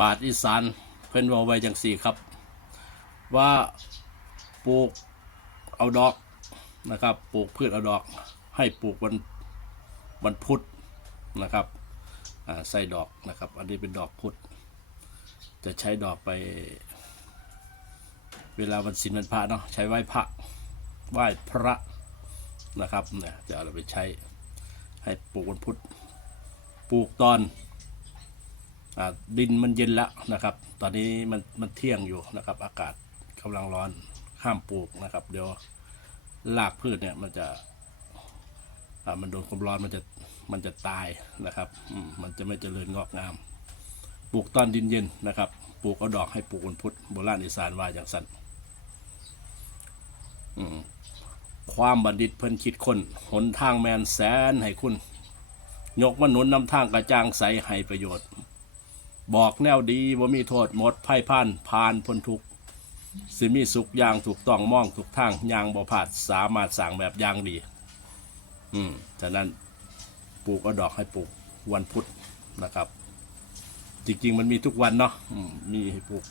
ปาดอีสานเพิ่นว่าไว้จังสี่ครับ ว่าปลูกเอาดอกนะครับ ปลูกพืชเอาดอก ให้ปลูกวันวันพุธนะครับใส่ดอกนะครับ อันนี้เป็นดอกพุธจะใช้ดอกไป เวลาวันศีลวันพระเนาะใช้ไหว้พระไหว้พระนะครับเนี่ยจะเอาไปใช้ให้ปลูกวันพุธปลูกตอน ดินมันเย็นแล้วนะครับ ตอนนี้มันมันเที่ยงอยู่นะครับ อากาศกำลังร้อนห้ามปลูกนะครับ เดี๋ยวรากพืชเนี่ยมันจะมันโดนความร้อนมันจะมันจะตายนะครับมันจะไม่เจริญงอกงาม ปลูกตอนดินเย็นนะครับ ปลูกเอาดอกให้ปลูกวันพุธโบราณอีสานว่าอย่างสั้นความบัณฑิตเพิ่นคิดคนหนทางแมนแสนให้คุณ ยกมนุนนำทางกระจ่างใสให้ประโยชน์ บอกแนวดีว่ามีโทษหมดไพ่พันผ่านพ้นทุกสิมีสุขอย่างถูกต้องมองถูกทางอย่างบ่ผาดสามารถสั่งแบบอย่างดี อืมฉะนั้นปลูกเอาดอกให้ปลูกวันพุธนะครับ จริงๆมันมีทุกวันเนาะมมีให้ปลูก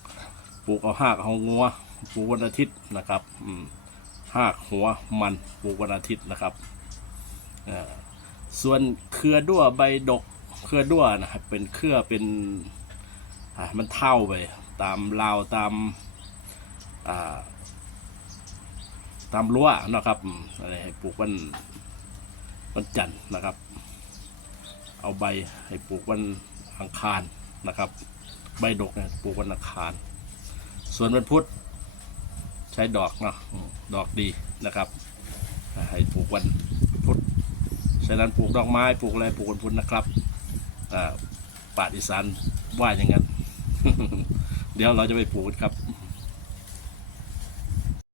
ปลูกเอาหากเอางัวปลูกวันอาทิตย์นะครับอืมหากหัวมันปลูกวันอาทิตย์นะครับอ่าส่วนเครือด้วใบดกเครือด้วนะครับเป็นเครือเป็น อ่ามันเท่าไปตามราวตามอ่าตามรั้วนะครับอะไรให้ปลูกวันวันจันทร์นะครับ เอาใบให้ปลูกวันอังคารนะครับ ใบดกเนี่ยปลูกวันอังคาร ส่วนวันพุธใช้ดอกเนาะดอกดีนะครับ ให้ปลูกวันพุธฉะนั้นปลูกดอกไม้ปลูกอะไรปลูกวันพุธนะครับป่าดอีสานว่าอย่างนั้น เดี๋ยวเราจะไปปลูกครับ